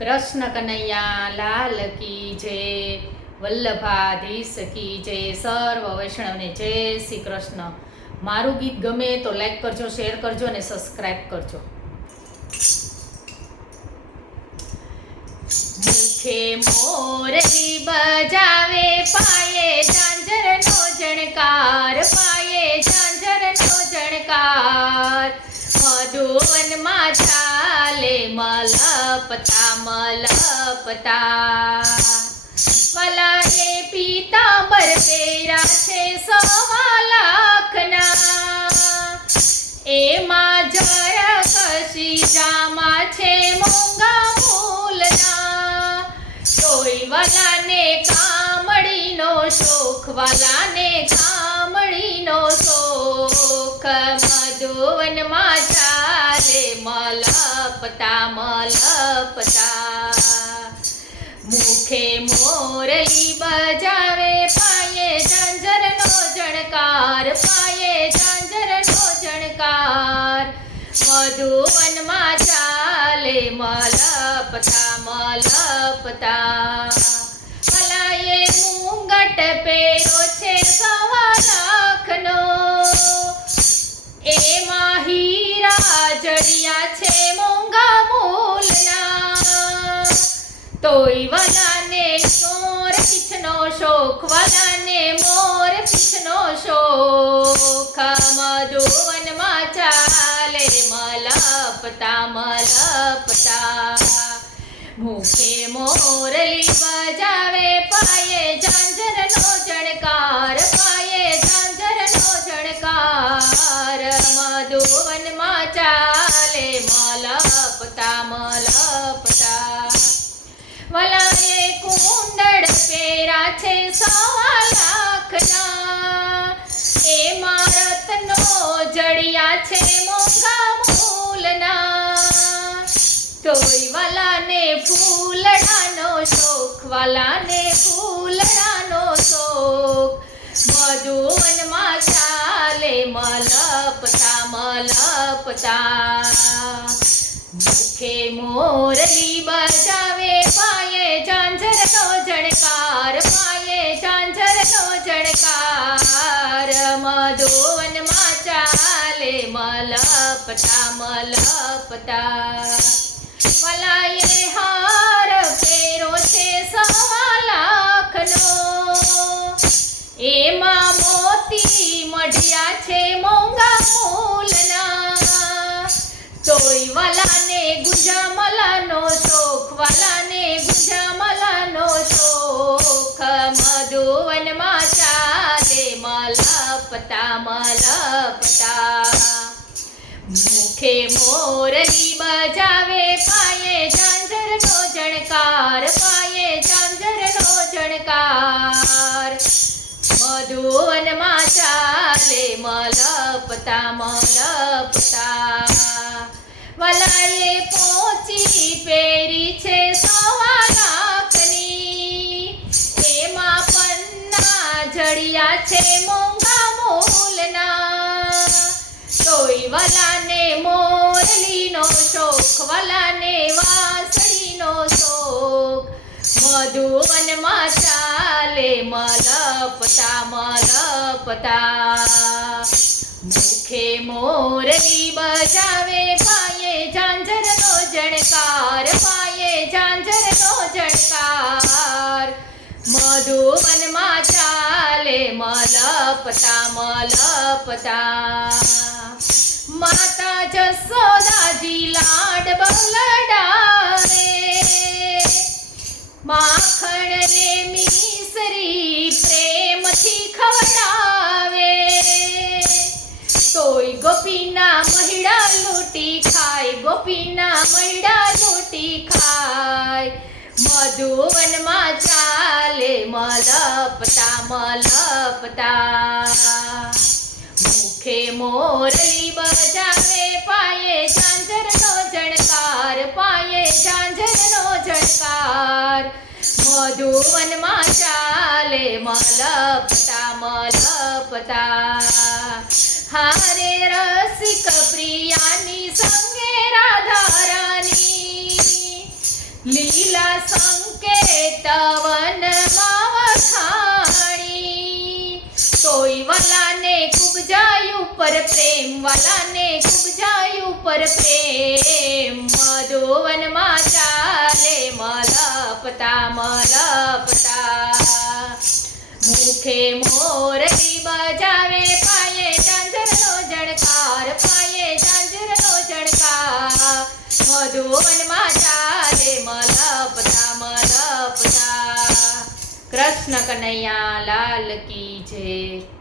કૃષ્ણ કનૈયા લાલ કી જય, વલ્લભાધીશ કી જય, સર્વ વૈષ્ણવને જય શ્રી કૃષ્ણ। મારું ગીત ગમે તો લાઈક કરજો, શેર કરજો અને સબસ્ક્રાઈબ કરજો। મુખે મોરલી બજાવે, પાયે ઝાંઝરનો ઝણકાર, પાયે ઝાંઝરનો ઝણકાર। મધુવનમાં ચાલે મલપતા મલપતા, વલાએ પીતાંબર પહેર્યા છે 1.25 લાખના, એમાં જરકશી જામા છે મોંઘા મૂલના। તોય વલાને કામળીનો શોખ, વલાને કામળીનો શોખ, મધુવનમાં ચાલે મલપતા મલપતા। મુખે મોરલી બજાવે, પાયે ઝાંઝરનો ઝણકાર, પાયે ઝાંઝરનો ઝણકાર। મધુવનમાં ચાલે મલપતા મલપતા, વલાએ મુંગટ પહેર્યો છે 1.25 લાખનો, એમાં હીરા જડિયા છે મોંઘા મૂલના। તોય વલાને મોર પીછનો શોખ, વલાને મોર પીછનો શોખ, મધુવનમાં ચાલે મલપતા મલપતા। મુખે મોરલી બજાવે, પાયે ઝાંઝરનો ઝણકાર, પાયે ઝાંઝરનો ઝણકાર। મધુવનમાં ચાલે મલપતા મલપતા, વલાએ કુંડળ પહેર્યા છે 1.25 લાખના, એમાં રત્નો જડિયા છે મોંઘા મૂલના। તોય વલાને ફૂલડાનો શોખ, વલાને ફૂલડાનો શોખ, મધુવનમાં ચાલે મલપતા મલપતા। મુખે મોરલી બજાવે, પાયે ઝાંઝરનો ઝણકાર, પાયે ઝાંઝરનો ઝણકાર। મધુવનમાં ચાલે મલપતા મલપતા, વલાએ હાર પહેર્યો છે 1.25 લાખનો, એમાં મોતી મઢિયા છે મોંઘા મૂલના। તોય વલાને ગુંજામલાનો શોખ, વલાને ગુંજામલાનો શોખ, મધુવનમાં ચાલે મલપતા મલપતા। મુખે મોરલી બજાવે, પાયે ઝાંઝરનો ઝણકાર, પાયે ઝાંઝરનો ઝણકાર। મધુવનમાં ચાલે મલપતા મલપતા, વલાએ પોચી પહેરી છે 1.25 લાખની, એમાં પન્ના જડિયા છે મોંઘા મૂલના। તોય વલાને મોરલીનો શોખ, વલાને વાંસળીનો શોખ, મધુવનમાં ચાલે મલપતા મલપતા। મુખે મોરલી બજાવે, પાયે ઝાંઝરનો ઝણકાર, પાયે ઝાંઝરનો ઝણકાર। મધુવનમાં ચાલે મલપતા મલપતા, માતા જશોદાજી લાડ બલડાવે, માખણને મિસરી પ્રેમથી ખવડાવે। તોય ગોપીના મહિડા લૂંટી ખાય, ગોપીના મહિડા લૂંટી ખાય। મધુવનમાં ચાલે મલપતા મલપતા, મુખે મોરલી બજાવે, પાયે ઝાંઝરનો ઝણકાર, પાયે ઝાંઝરનો ઝણકાર। મધુવનમાં ચાલે મલપતા મલપતા, હારે રસિક પ્રિયાની સંગે રાધા રાની, લીલા સંકેત વનમાં વખાણી તોય વાલાને ખૂબ જાય ઉપર પ્રેમ વાલાને ખૂબ જાય ઉપર પ્રેમ મધુવનમાં ચાલે મલપતા મુખે મોરલી બજાવે પાયે ઝાંઝરનો જણકાર પાયે ઝાંઝરનો જણકાર મધુવનમાં ચાલે મલપતા કૃષ્ણ કનૈયા લાલ કી જય.